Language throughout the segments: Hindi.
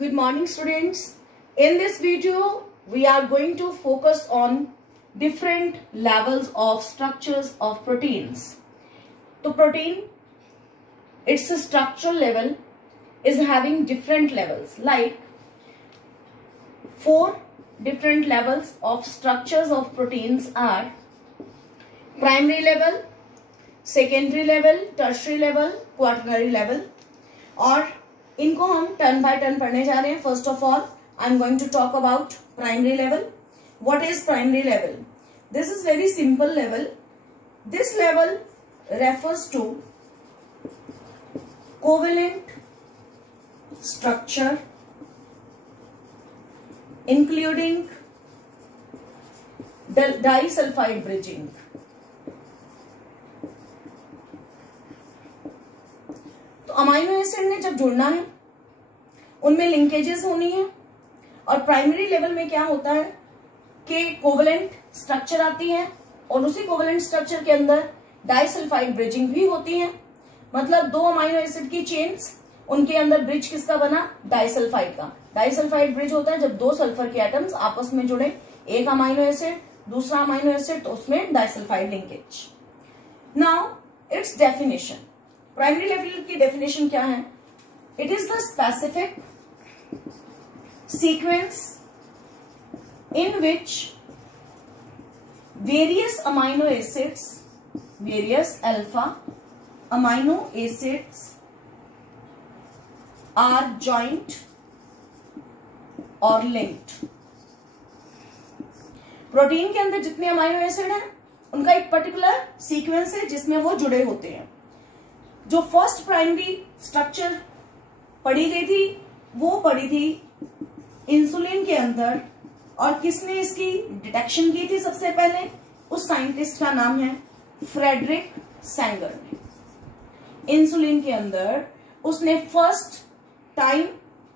Good morning students. In this video we are going to focus on different levels of structures of proteins. So protein, its structural level is having different levels, like 4 different levels of structures of proteins are primary level, secondary level, tertiary level, quaternary level. और इनको हम टर्न बाय टर्न पढ़ने जा रहे हैं. First of all I am going to talk about primary level. What is primary level? This is very simple level. This level refers to covalent structure including disulphide bridging. तो अमाइनो एसिड ने जब जुड़ना है उनमें लिंकेजेस होनी है. और प्राइमरी लेवल में क्या होता है कि कोवेलेंट स्ट्रक्चर आती है और उसी कोवेलेंट स्ट्रक्चर के अंदर डाइसल्फाइड ब्रिजिंग भी होती है. मतलब 2 अमाइनो एसिड की चेन्स, उनके अंदर ब्रिज किसका बना? डाइसल्फाइड का. डाइसल्फाइड ब्रिज होता है जब 2 सल्फर के एटम्स आपस में जुड़े, एक अमाइनो एसिड दूसरा अमाइनो एसिड, तो उसमें disulphide linkage. Now it's definition. Primary level की डेफिनेशन क्या है? It is the specific sequence in which various amino acids, various alpha amino acids are joint और लिंक्ड. प्रोटीन के अंदर जितने अमाइनो एसिड हैं उनका एक पर्टिकुलर सीक्वेंस है जिसमें वो जुड़े होते हैं. जो फर्स्ट प्राइमरी स्ट्रक्चर पढ़ी गई थी वो पढ़ी थी इंसुलिन के अंदर. और किसने इसकी डिटेक्शन की थी सबसे पहले? उस साइंटिस्ट का नाम है फ्रेडरिक सैंगर ने. इंसुलिन के अंदर उसने फर्स्ट टाइम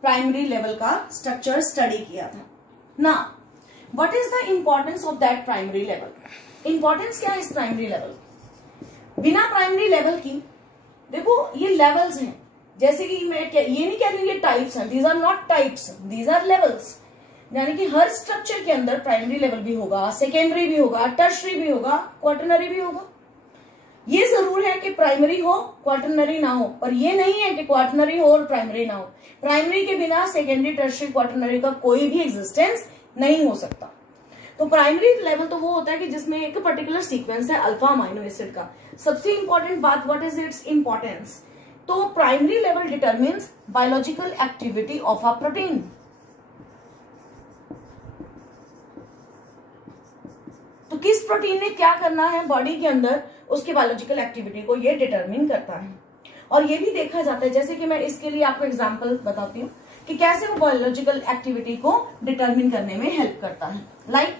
प्राइमरी लेवल का स्ट्रक्चर स्टडी किया था. ना what is the importance of that primary level? Importance क्या है इस प्राइमरी लेवल? बिना प्राइमरी लेवल की, देखो ये लेवल्स हैं. जैसे कि मैं ये नहीं कह रही ये टाइप्स हैं. These are not types, these are levels. यानी कि हर स्ट्रक्चर के अंदर प्राइमरी लेवल भी होगा, सेकेंडरी भी होगा, टर्शरी भी होगा, क्वाटरनरी भी होगा. ये जरूर है कि प्राइमरी हो क्वाटरनरी ना हो, पर ये नहीं है कि क्वाटरनरी हो और प्राइमरी ना हो. प्राइमरी के बिना सेकेंडरी, टर्शरी, क्वाटरनरी का कोई भी एग्जिस्टेंस नहीं हो सकता. तो प्राइमरी लेवल तो वो होता है कि जिसमें एक पर्टिकुलर सीक्वेंस है अल्फा अमाइनो एसिड का. सबसे इंपॉर्टेंट बात, व्हाट इज इट्स इंपॉर्टेंस? तो primary level determines biological activity of a protein. तो किस प्रोटीन ने क्या करना है बॉडी के अंदर, उसकी बायोलॉजिकल एक्टिविटी को ये डिटरमिन करता है. और ये भी देखा जाता है, जैसे कि मैं इसके लिए आपको एग्जांपल बताती हूँ कि कैसे वो बायोलॉजिकल एक्टिविटी को डिटरमिन करने में हेल्प करता है. लाइक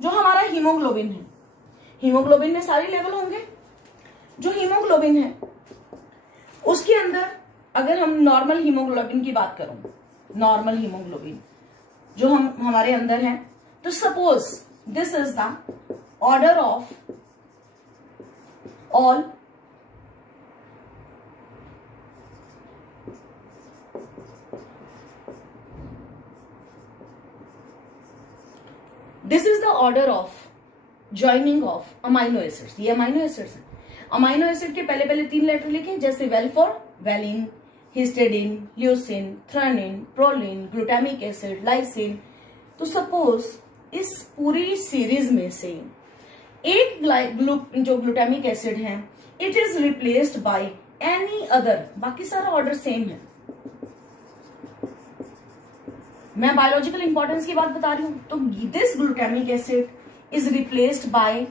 जो हमारा हीमोग्लोबिन है, हीमोग्लोबिन में सारे लेवल होंगे. जो हीमोग्लोबिन है उसके अंदर अगर हम नॉर्मल हीमोग्लोबिन की बात करूं, नॉर्मल हीमोग्लोबिन जो हमारे अंदर है, तो suppose this is the order of all this is the order of joining of amino acids. ये अमाइनो एसिड्स हैं. अमाइनो एसिड के पहले पहले 3 लेटर लिखे, जैसे val for valine, histidine, leucine, threonine, proline, glutamic acid, lysine. तो सपोज इस पूरी सीरीज में से एक जो ग्लूटामिक एसिड है, it is replaced by any other. बाकी सारा ऑर्डर सेम है. मैं बायोलॉजिकल इंपॉर्टेंस की बात बता रही हूं. तो this glutamic acid is replaced bye,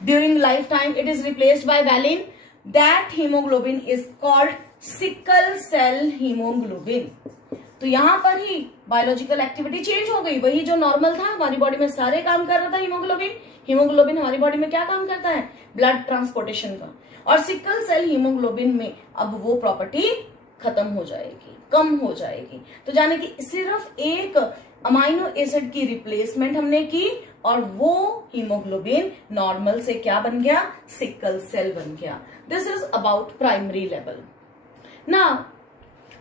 during lifetime it is replaced by valine. that hemoglobin is called sickle cell hemoglobin. तो यहां पर ही बायोलॉजिकल एक्टिविटी चेंज हो गई. वही जो नॉर्मल था, हमारी बॉडी में सारे काम कर रहा था हीमोग्लोबिन. हीमोग्लोबिन हमारी बॉडी में क्या काम करता है? ब्लड ट्रांसपोर्टेशन का. और सिकल सेल हीमोग्लोबिन में अब वो प्रॉपर्टी खत्म हो जाएगी, कम हो जाएगी. तो जाने कि सिर्फ एक अमाइनो एसिड की रिप्लेसमेंट हमने की और वो हीमोग्लोबिन नॉर्मल से क्या बन गया? सिकल सेल बन गया. This is about primary level. Now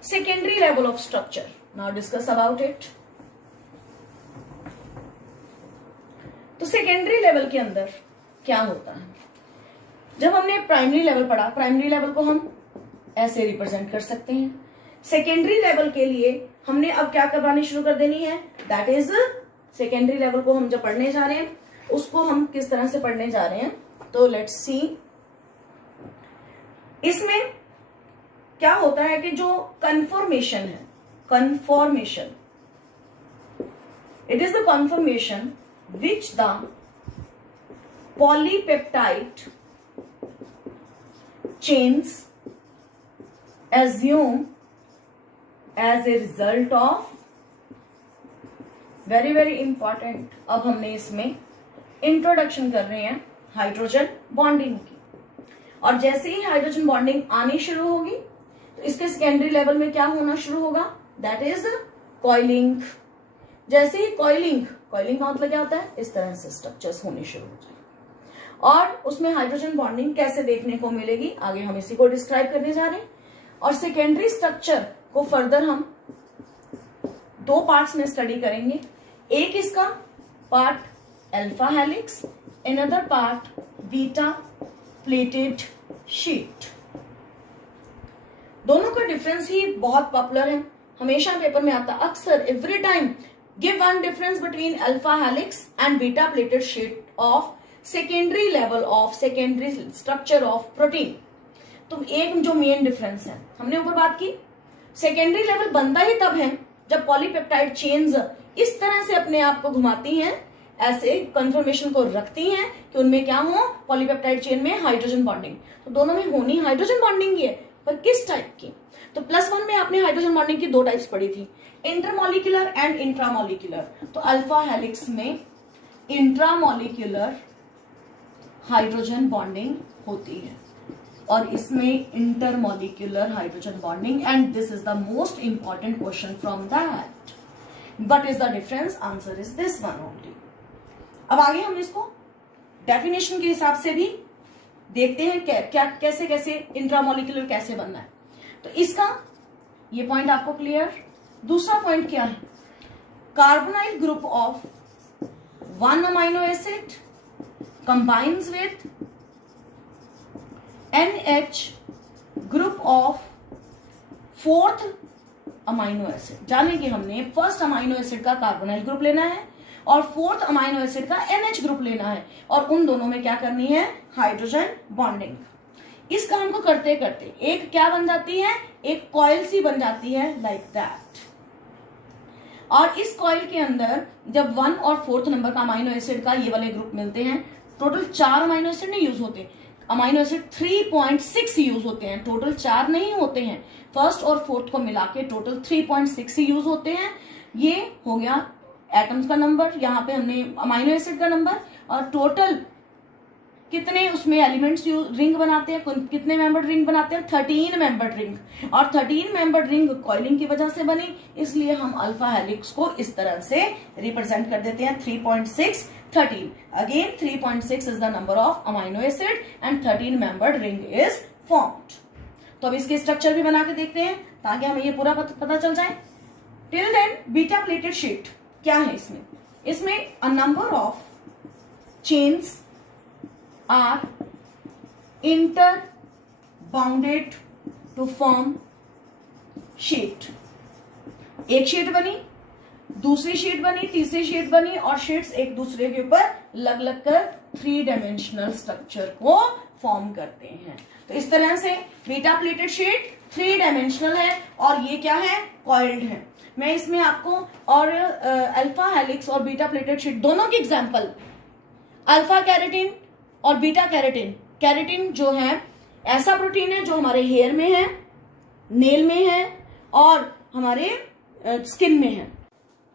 secondary level of structure, now discuss about it. तो सेकेंडरी लेवल के अंदर क्या होता है? जब हमने प्राइमरी लेवल पढ़ा, प्राइमरी लेवल को हम ऐसे रिप्रेजेंट कर सकते हैं। सेकेंडरी लेवल के लिए हमने अब क्या करवानी शुरू कर देनी है, दैट इज सेकेंडरी लेवल को हम जब पढ़ने जा रहे हैं उसको हम किस तरह से पढ़ने जा रहे हैं। तो लेट्स सी, इसमें क्या होता है कि जो कन्फॉर्मेशन है, conformation, it is the conformation which the polypeptide chains assume as a result of, very very important, अब हमने इसमें इंट्रोडक्शन कर रहे हैं हाइड्रोजन बॉन्डिंग की, और जैसे ही हाइड्रोजन बॉन्डिंग आनी शुरू होगी तो इसके सेकेंडरी लेवल में क्या होना शुरू होगा, दैट इज कॉइलिंग। जैसे ही कॉइलिंग का मतलब क्या होता है, इस तरह से स्ट्रक्चर्स होने शुरू हो जाए, और उसमें हाइड्रोजन बॉन्डिंग कैसे देखने को मिलेगी आगे हम इसी को डिस्क्राइब करने जा रहे हैं। और सेकेंडरी स्ट्रक्चर को फर्दर हम दो पार्ट्स में स्टडी करेंगे, एक इसका part alpha helix, another part beta pleated sheet. दोनों का डिफरेंस ही बहुत पॉपुलर है, हमेशा पेपर में आता, अक्सर every time give one difference between alpha helix and beta pleated sheet of secondary level of secondary structure of protein. तो एक जो मेन डिफरेंस है, हमने ऊपर बात की, सेकेंडरी लेवल बनता ही तब है जब पॉलीपेप्टाइड चेन्स इस तरह से अपने आप को घुमाती हैं, ऐसे कंफर्मेशन को रखती हैं कि उनमें क्या हो, पॉलीपेप्टाइड चेन में हाइड्रोजन बॉन्डिंग। तो दोनों में होनी हाइड्रोजन बॉन्डिंग ही है, पर किस टाइप की? तो +1 में आपने हाइड्रोजन बॉन्डिंग की दो टाइप्स पढ़ी थी, इंटरमॉलिक्यूलर एंड इंट्रामॉलिक्यूलर। तो अल्फा हेलिक्स में इंट्रामॉलिक्यूलर हाइड्रोजन बॉन्डिंग होती है और इसमें intermolecular hydrogen bonding, and this is the most important question from that, what is the difference? Answer is this one only. अब आगे हम इसको डेफिनेशन के हिसाब से भी देखते हैं क्या कैसे कैसे इंट्रामॉलिक्यूलर कैसे बनना है। तो इसका ये पॉइंट आपको क्लियर। दूसरा पॉइंट क्या है, carbonyl group of 1 amino acid combines with NH group of 4th amino acid. जाने कि हमने फर्स्ट अमाइनो एसिड का कार्बोनाइल ग्रुप लेना है और 4th अमाइनो एसिड का NH ग्रुप लेना है, और उन दोनों में क्या करनी है, हाइड्रोजन बॉन्डिंग। इस काम को करते करते एक क्या बन जाती है, एक कॉइल सी बन जाती है, लाइक दैट। और इस कॉइल के अंदर जब 1 और 4th नंबर का अमाइनो एसिड का ये वाले ग्रुप मिलते हैं, टोटल 4 अमाइनो एसिड नहीं यूज होते, अमाइनो एसिड 3.6 यूज होते हैं, टोटल 4 नहीं होते हैं, फर्स्ट और फोर्थ को मिला के टोटल 3.6 यूज होते हैं। ये हो गया एटम्स का नंबर, यहाँ पे हमने अमाइनो एसिड का नंबर, और टोटल कितने उसमें एलिमेंट्स रिंग बनाते हैं, कितने मेंबर्ड रिंग बनाते हैं, 13 मेंबर्ड रिंग, और 13 मेंबर्ड रिंग कॉइलिंग की वजह से बनी, इसलिए हम अल्फा हेलिक्स को इस तरह से रिप्रेजेंट कर देते हैं 3.6 13। Again 3.6 is the number of amino acid and 13 membered ring is formed. तो अब इसके स्ट्रक्चर भी बना के देखते हैं ताकि हमें ये पूरा पता चल जाए। Till then beta pleated sheet क्या है, इसमें a number of chains are inter bounded to form sheet. एक शीट बनी, दूसरी शीट बनी, तीसरी शीट बनी, और शीट्स एक दूसरे के ऊपर लग लग कर 3 डायमेंशनल स्ट्रक्चर को फॉर्म करते हैं। तो इस तरह से बीटा प्लेटेड शीट 3 डायमेंशनल है और ये क्या है, कॉइल्ड है। मैं इसमें आपको और अल्फा हेलिक्स और बीटा प्लेटेड शीट दोनों की एग्जांपल, अल्फा कैरेटिन और बीटा कैरेटिन। कैरेटिन जो है ऐसा प्रोटीन है जो हमारे हेयर में है, नेल में है और हमारे स्किन में है।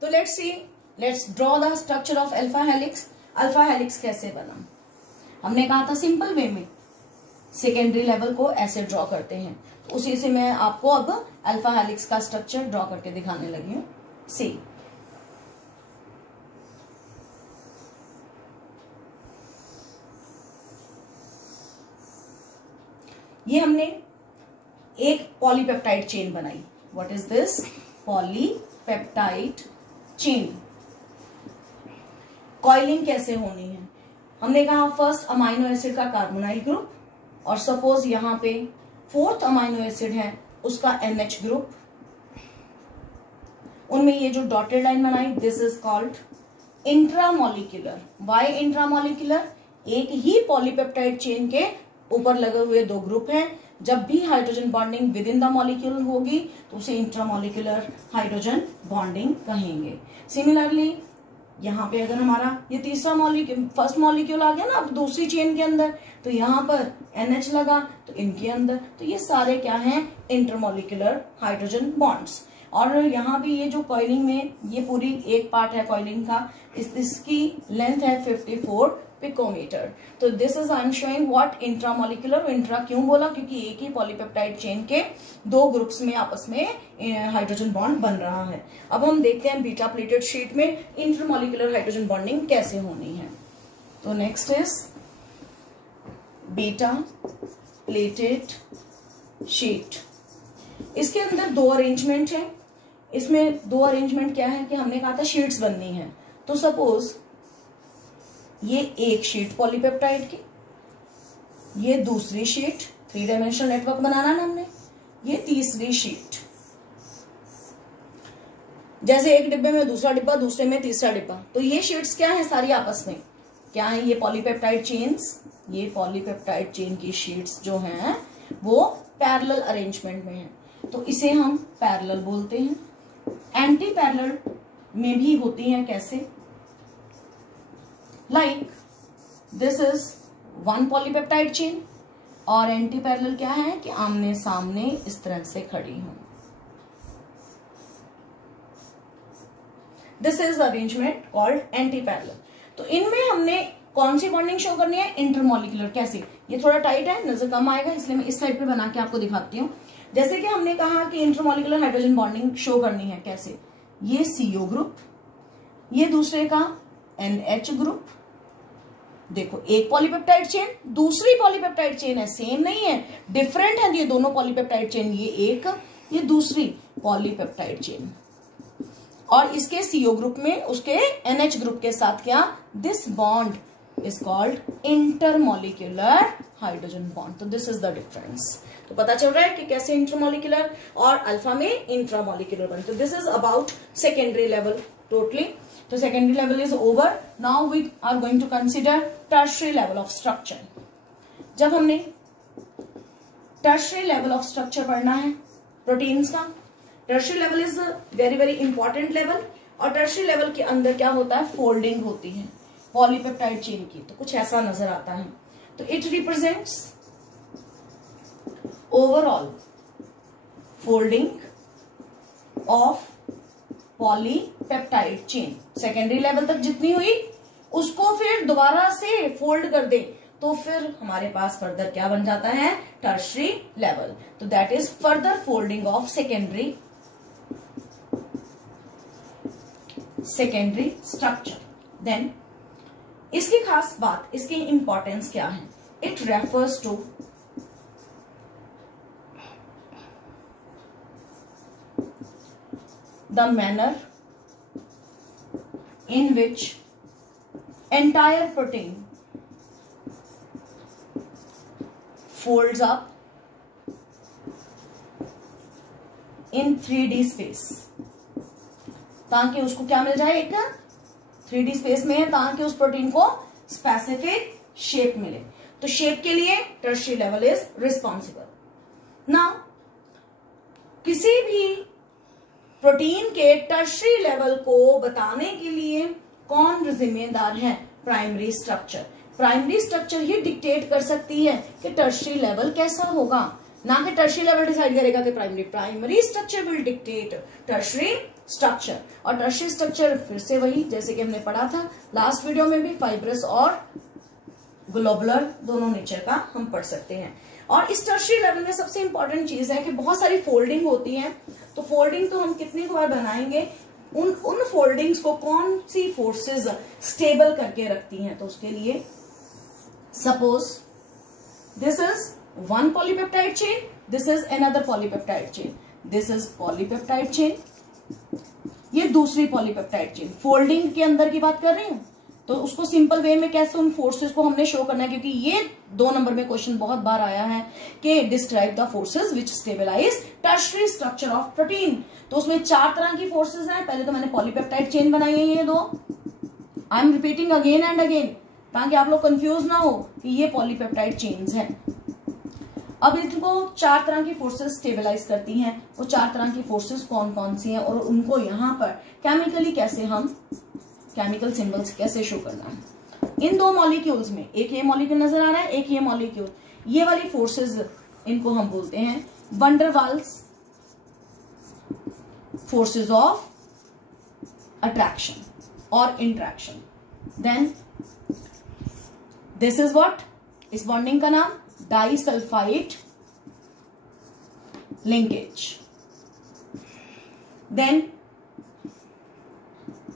तो let's draw the structure of alpha helix. Alpha helix कैसे बना, हमने कहा था सिंपल वे में सेकेंडरी लेवल को ऐसे ड्रॉ करते हैं, तो उसी से मैं आपको अब अल्फा हेलिक्स का स्ट्रक्चर ड्रॉ करके दिखाने लगी हूं। सी, ये हमने एक पॉलीपेप्टाइड चेन बनाई, what is this? Polypeptide chain. Coiling कैसे होनी है? हमने कहा फर्स्ट अमाइनो एसिड का कार्बोनाइल ग्रुप, और सपोज यहां पे फोर्थ अमाइनो एसिड है उसका NH ग्रुप, उनमें ये जो डॉटेड लाइन बनाई, this is called intramolecular. Why intramolecular? एक ही पॉलीपेप्टाइड चेन के ऊपर लगे हुए दो ग्रुप हैं, जब भी hydrogen bonding with in the molecule होगी तो उसे इंट्रामोलिक्यूलर हाइड्रोजन बॉन्डिंग कहेंगे। सिमिलरली यहाँ पे अगर हमारा ये तीसरा मॉलिक्यूल, फर्स्ट मॉलिक्यूल आ गया ना अब दूसरी चेन के अंदर, तो यहाँ पर NH लगा तो इनके अंदर, तो ये सारे क्या हैं? Intermolecular hydrogen bonds. और यहाँ भी ये जो कॉइलिंग में ये पूरी एक पार्ट है कॉइलिंग का, इसकी लेंथ है 54 पिकोमीटर। तो this is I am showing what intramolecular. Intra क्यों बोला? क्योंकि एक ही पॉलीपेप्टाइड चेन के दो ग्रुप्स में आपस में हाइड्रोजन बॉन्ड बन रहा है। अब हम देखते हैं बीटा प्लेटेड शीट में इंटरमोलिक्यूलर हाइड्रोजन बॉन्डिंग कैसे होनी है। तो next is beta pleated sheet. इसके अंदर दो अरेंजमेंट है। इसमें दो अरेंजमेंट क्या है कि हमने कहा था शीट्स बननी है, तो सपोज ये एक शीट पॉलीपेप्टाइड की, ये दूसरी शीट, 3 डायमेंशनल नेटवर्क बनाना ना हमने, ये तीसरी शीट। जैसे एक डिब्बे में दूसरा डिब्बा, दूसरे में तीसरा डिब्बा, तो ये शीट्स क्या है? सारी आपस में क्या है? ये पॉलीपेप्टाइड चेन्स, ये पॉलीपेप्टाइड चेन की शीट्स जो हैं वो पैरेलल अरेंजमेंट में है, तो इसे हम पैरेलल बोलते हैं। एंटी पैरेलल में भी होती हैं, कैसे? Like this is one polypeptide chain, और एंटी पैरेलल क्या है कि आमने सामने इस तरह से खड़ी हूं। This is arrangement called anti parallel. तो इनमें हमने कौन सी बॉन्डिंग शो करनी है? इंटरमोलिक्यूलर। कैसे? ये थोड़ा टाइट है, नजर कम आएगा, इसलिए मैं इस साइड पे बना के आपको दिखाती हूँ। जैसे कि हमने कहा कि इंटरमोलिक्यूलर हाइड्रोजन बॉन्डिंग शो करनी है, कैसे? ये CO ग्रुप, ये दूसरे का NH ग्रुप। देखो एक पॉलीपेप्टाइड चेन, दूसरी पॉलीपेप्टाइड चेन है, सेम नहीं है, डिफरेंट है ये दोनों पॉलीपेप्टाइड चेन। ये एक, ये दूसरी पॉलीपेप्टाइड चेन, और इसके CO ग्रुप में उसके NH ग्रुप के साथ क्या? This bond is called intermolecular hydrogen bond। तो this is the difference। तो पता चल रहा है कि कैसे इंटरमोलिक्यूलर और अल्फा में इंट्रामोलिक्यूलर बने। तो this is about secondary level totally. तो secondary level is over. Now we are going to consider tertiary level of structure. जब हमने टर्शियरी लेवल ऑफ स्ट्रक्चर पढ़ना है प्रोटीन्स का, tertiary level is very very important level, और टर्शियरी लेवल के अंदर क्या होता है? फोल्डिंग होती है पॉलीपेप्टाइड चेन की। तो कुछ ऐसा नजर आता है। तो it represents overall folding of polypeptide chain. Secondary level तक जितनी हुई उसको फिर दोबारा से फोल्ड कर दे तो फिर हमारे पास फर्दर क्या बन जाता है? Tertiary level. तो that is further folding of secondary structure. Then इसकी खास बात, इसकी इंपॉर्टेंस क्या है? It refers to the manner in which entire protein folds up in 3D space, ताकि उसको क्या मिल जाए? एक 3D स्पेस में है, ताकि उस प्रोटीन को स्पेसिफिक शेप मिले। तो शेप के लिए tertiary level is responsible. Now किसी भी प्रोटीन के टर्शियरी लेवल को बताने के लिए कौन जिम्मेदार है? Primary structure. प्राइमरी स्ट्रक्चर ही डिक्टेट कर सकती है कि टर्शियरी लेवल कैसा होगा, ना कि टर्शियरी लेवल डिसाइड करेगा कि primary structure will dictate tertiary structure. और टर्शियरी स्ट्रक्चर फिर से वही जैसे कि हमने पढ़ा था लास्ट वीडियो में भी, फाइब्रस और ग्लोबुलर दोनों नेचर का हम पढ़ सकते हैं। और इस टर्शियरी लेवल में सबसे इंपॉर्टेंट चीज है कि बहुत सारी फोल्डिंग होती है। तो फोल्डिंग तो हम कितनी बार बनाएंगे, उन फोल्डिंग्स को कौन सी फोर्सेस स्टेबल करके रखती हैं? तो उसके लिए Suppose this is one polypeptide chain, this is another polypeptide chain. This is polypeptide chain, ये दूसरी पॉलीपेप्टाइड चेन। फोल्डिंग के अंदर की बात कर रही हूं, तो उसको सिंपल वे में कैसे उन फोर्सेस को हमने शो करना है, क्योंकि ये 2 नंबर में क्वेश्चन बहुत बार आया है कि describe the forces which stabilise tertiary structure of protein. तो उसमें 4 तरह की फोर्सेस हैं। पहले तो मैंने पॉलीपेप्टाइड चेन बनाई है ये 2, I am repeating again and again ताकि आप लोग कंफ्यूज ना हो कि ये पॉलीपेप्टाइड चेन्स हैं। अब इनको 4 तरह की फोर्सेस स्टेबलाइज करती हैं। वो 4 तरह की फोर्सेस कौन कौन सी हैं और उनको यहाँ पर केमिकली कैसे हम केमिकल सिंबल्स कैसे शो करना है। इन 2 मॉलिक्यूल्स में, एक ये मॉलिक्यूल नजर आ रहा है, एक ये मॉलिक्यूल, ये वाली फोर्सेस इनको हम बोलते हैं van der Waals forces of attraction और interaction. Then this is what, इस बॉन्डिंग का नाम डाइसल्फाइड लिंकेज। देन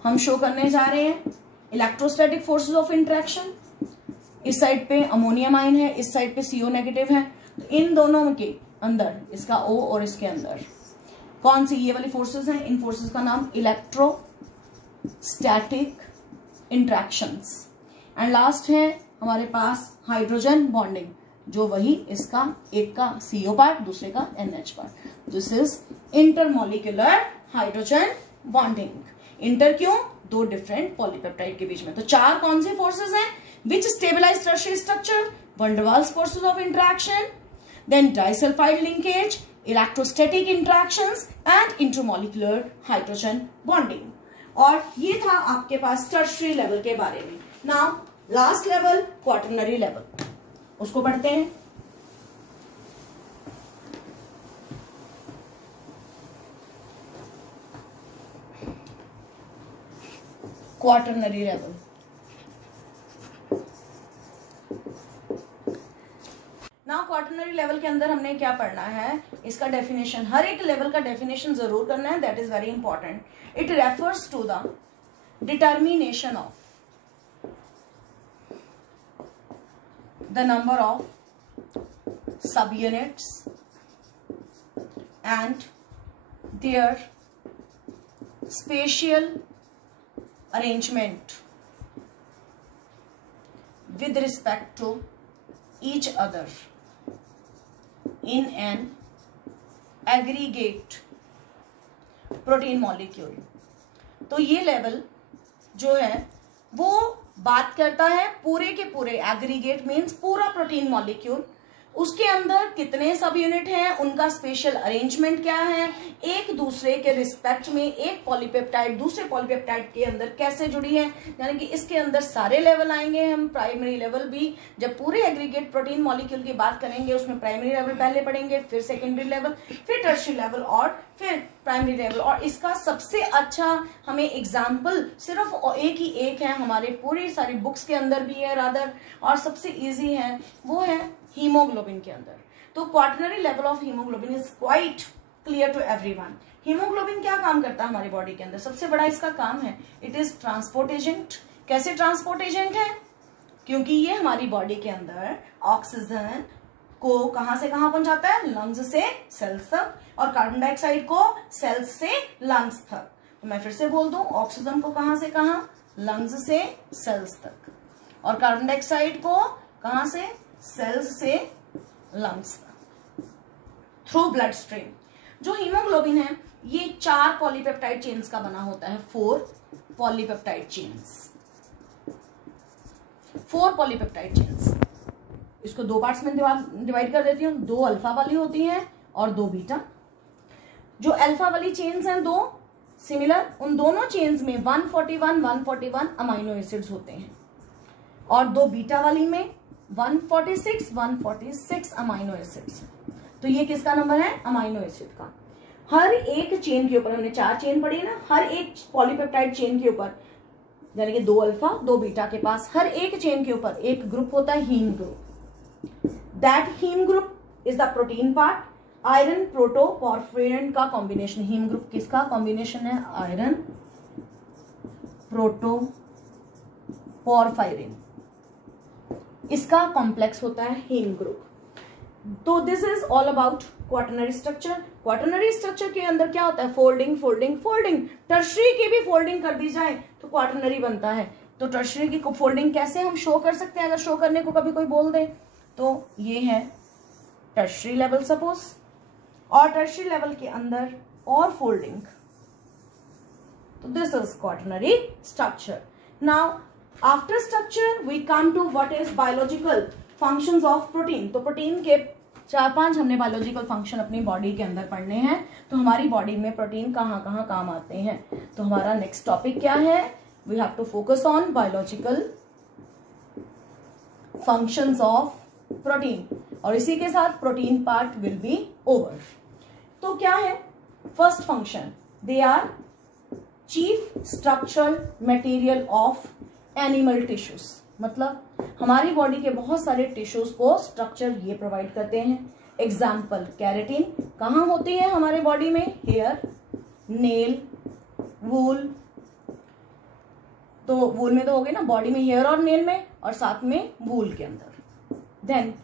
हम शो करने जा रहे हैं इलेक्ट्रोस्टैटिक फोर्सेस ऑफ इंट्रैक्शन। इस साइड पे अमोनियम आयन है, इस साइड पे CO नेगेटिव है, तो इन दोनों के अंदर इसका O और इसके अंदर कौन सी ये वाली फोर्सेस हैं। इन फोर्सेस का नाम इलेक्ट्रोस्टैटिक इंट्रैक्शंस। एंड लास्ट है हमारे पास हाइड्रोजन बॉन्डिंग, जो वही इसका एक का CO पार्ट दूसरे का NH part. This is intermolecular hydrogen bonding. Inter क्यों, 2 डिफरेंट पॉलीपेप्टाइड के बीच में। तो 4 कौन से फोर्सेस हैं which stabilise tertiary structure, van der Waals forces of interaction, then disulphide linkage, electrostatic interactions and intermolecular hydrogen bonding. और ये था आपके पास टर्शियरी लेवल के बारे में। Now last level quaternary level, उसको पढ़ते हैं। क्वाटरनरी लेवल, ना क्वाटरनरी लेवल के अंदर हमने क्या पढ़ना है, इसका डेफिनेशन, हर एक लेवल का डेफिनेशन जरूर करना है, that is very important. It refers to the determination of the number of subunits and their spatial arrangement with respect to each other in an aggregate protein molecule। तो ये लेवल जो है वो बात करता है पूरे के पूरे, एग्रीगेट मीन्स पूरा प्रोटीन मॉलिक्यूल, उसके अंदर कितने सब यूनिट हैं, उनका स्पेशल अरेंजमेंट क्या है, एक दूसरे के रिस्पेक्ट में एक पॉलीपेप्टाइड दूसरे पॉलीपेप्टाइड के अंदर कैसे जुड़ी है। यानी कि इसके अंदर सारे लेवल आएंगे। हम प्राइमरी लेवल भी जब पूरे एग्रीगेट प्रोटीन मॉलिक्यूल की बात करेंगे उसमें प्राइमरी लेवल पहले पढ़ेंगे, फिर सेकेंडरी लेवल, फिर टर्शियरी लेवल और फिर प्राइमरी लेवल। और इसका सबसे अच्छा हमें एग्जाम्पल सिर्फ एक है, हमारे पूरी सारी बुक्स के अंदर भी है रादर, और सबसे इजी है, वो है हीमोग्लोबिन के अंदर। तो quaternary level of haemoglobin is quite clear to everyone. Haemoglobin क्या काम करता है हमारी बॉडी के अंदर, सबसे बड़ा इसका काम है, इट इज ट्रांसपोर्ट एजेंट। कैसे ट्रांसपोर्ट एजेंट है, क्योंकि ये हमारी बॉडी के अंदर ऑक्सीजन को कहां से कहां पहुंचाता है, लंग्स से सेल्स तक, और कार्बन डाइऑक्साइड को सेल्स से लंग्स तक। तो मैं फिर से बोल दूं, ऑक्सीजन को कहां से कहां, लंग्स से सेल्स तक, और कार्बन डाइऑक्साइड को कहां से, सेल्स से लंग्स तक, थ्रू ब्लड स्ट्रीम। जो हीमोग्लोबिन है ये 4 पॉलीपेप्टाइड चेन्स का बना होता है, 4 पॉलीपेप्टाइड चेन्स, 4 पॉलीपेप्टाइड चेन्स। इसको 2 पार्ट्स में डिवाइड कर देती हूँ, 2 अल्फा वाली होती हैं और 2 बीटा। जो अल्फा वाली चेन्स हैं 2 सिमिलर, उन दोनों चेन्स में 141 अमाइनो एसिड्स होते हैं, और 2 बीटा वाली में 146 अमाइनो एसिड्स। तो ये किसका नंबर है, अमाइनो एसिड का। हर एक चेन के ऊपर, हमने 4 चेन पढ़ी ना, हर एक पॉलीपेप्टाइड चेन के ऊपर, यानी कि 2 अल्फा 2 बीटा के पास हर एक चेन के ऊपर एक ग्रुप होता है, heme group. That heme group is the protein part. Iron protoporphyrin का कॉम्बिनेशन, हीम ग्रुप किसका कॉम्बिनेशन है, आयरन प्रोटो पॉर्फायरिन, इसका कॉम्प्लेक्स होता है हीम ग्रुप। तो this is all about quaternary structure. Quaternary structure के अंदर क्या होता है, फोल्डिंग फोल्डिंग फोल्डिंग। टर्शरी की भी फोल्डिंग कर दी जाए तो क्वाटरनरी बनता है। तो टर्शरी की फोल्डिंग कैसे हम शो कर सकते हैं, अगर शो करने को कभी कोई बोल दे तो ये है टर्शरी लेवल सपोज, और टर्शरी लेवल के अंदर और फोल्डिंग, तो this is quaternary structure. Now after structure we come to what is biological functions of protein. तो प्रोटीन के 4-5 हमने बायोलॉजिकल फंक्शन अपनी बॉडी के अंदर पढ़ने हैं। तो हमारी बॉडी में प्रोटीन कहाँ कहाँ काम आते हैं। तो हमारा नेक्स्ट टॉपिक क्या है, we have to focus on biological functions of protein, और इसी के साथ protein part will be over. तो क्या है first function, they are chief structural material of animal tissues. मतलब हमारी बॉडी के बहुत सारे टिश्यूज को स्ट्रक्चर ये प्रोवाइड करते हैं। एग्जाम्पल कैरेटिन कहाँ होती है हमारे बॉडी में, हेयर, नेल, वूल। तो वूल में तो हो गई ना, बॉडी में हेयर और नेल में, और साथ में वूल के अंदर। देन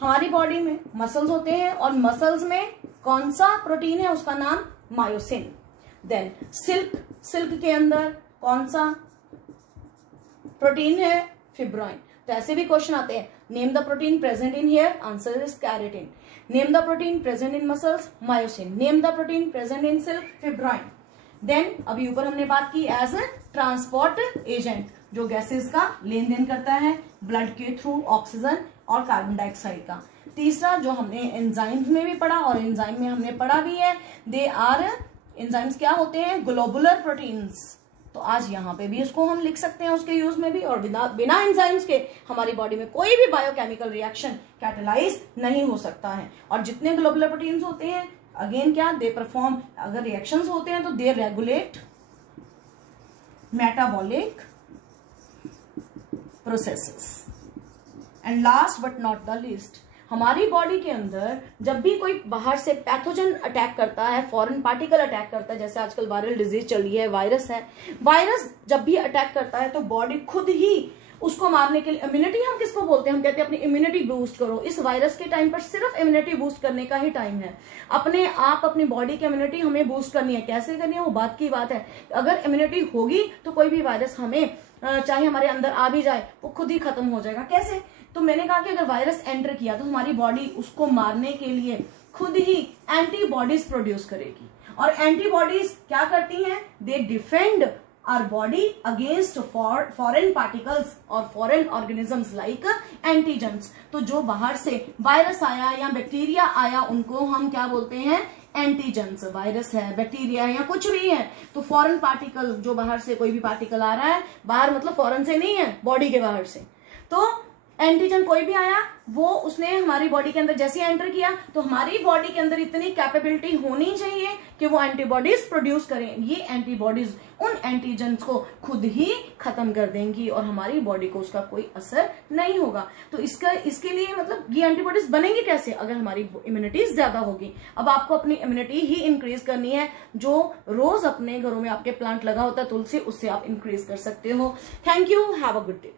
हमारी बॉडी में मसल्स होते हैं, और मसल्स में कौन सा प्रोटीन है, उसका नाम मायोसिन। देन सिल्क, सिल्क के अंदर कौन सा प्रोटीन है, फिब्रोइन। तो ऐसे भी क्वेश्चन आते हैं, name the protein present in hair, answer is keratin. Name the protein present in muscles, myosin. Name the protein present in silk, fibroin. Then अभी ऊपर हमने बात की एज ए ट्रांसपोर्ट एजेंट, जो गैसेस का लेन देन करता है ब्लड के थ्रू, ऑक्सीजन और कार्बन डाइऑक्साइड का। तीसरा जो हमने एंजाइम्स में भी पढ़ा और एंजाइम में हमने पढ़ा भी है, दे आर, एंजाइम्स क्या होते हैं, ग्लोबुलर प्रोटीन्स। तो आज यहाँ पे भी इसको हम लिख सकते हैं उसके यूज में भी। और बिना एंजाइम्स के हमारी बॉडी में कोई भी बायोकेमिकल रिएक्शन कैटेलाइज नहीं हो सकता है। और जितने ग्लोबुलर प्रोटीन्स होते हैं, अगेन क्या, दे परफॉर्म, अगर रिएक्शंस होते हैं तो they regulate metabolic processes. And last but not the least, हमारी बॉडी के अंदर जब भी कोई बाहर से पैथोजन अटैक करता है, फॉरेन पार्टिकल अटैक करता है, जैसे आजकल वायरल डिजीज चल रही है, वायरस है, वायरस जब भी अटैक करता है तो बॉडी खुद ही उसको मारने के लिए, इम्यूनिटी हम किसको बोलते हैं, हम कहते हैं अपनी इम्यूनिटी बूस्ट करो। इस वायरस के टाइम पर सिर्फ इम्यूनिटी बूस्ट करने का ही टाइम है। अपने आप अपनी बॉडी की इम्यूनिटी हमें बूस्ट करनी है। कैसे करनी है वो बात की बात है। अगर इम्यूनिटी होगी तो कोई भी वायरस हमें चाहे हमारे अंदर आ भी जाए वो खुद ही खत्म हो जाएगा। कैसे, तो मैंने कहा कि अगर वायरस एंटर किया तो हमारी बॉडी उसको मारने के लिए खुद ही एंटीबॉडीज प्रोड्यूस करेगी। और एंटीबॉडीज क्या करती हैं, they defend our body against foreign particles और फॉरेन ऑर्गेनिजम्स लाइक एंटीजेंस। तो जो बाहर से वायरस आया या बैक्टीरिया आया उनको हम क्या बोलते हैं, एंटीजेंस। वायरस है, बैक्टीरिया है या कुछ भी है, तो फॉरेन पार्टिकल, जो बाहर से कोई भी पार्टिकल आ रहा है, बाहर मतलब फॉरेन से नहीं है, बॉडी के बाहर से, तो एंटीजन कोई भी आया वो उसने हमारी बॉडी के अंदर जैसे एंटर किया तो हमारी बॉडी के अंदर इतनी कैपेबिलिटी होनी चाहिए कि वो एंटीबॉडीज प्रोड्यूस करें। ये एंटीबॉडीज उन एंटीजन्स को खुद ही खत्म कर देंगी और हमारी बॉडी को उसका कोई असर नहीं होगा। तो इसके लिए मतलब ये एंटीबॉडीज बनेंगी कैसे, अगर हमारी इम्यूनिटी ज्यादा होगी। अब आपको अपनी इम्यूनिटी ही इंक्रीज करनी है। जो रोज अपने घरों में आपके प्लांट लगा होता है तुलसी, उससे आप इंक्रीज कर सकते हो। Thank you, have a good day.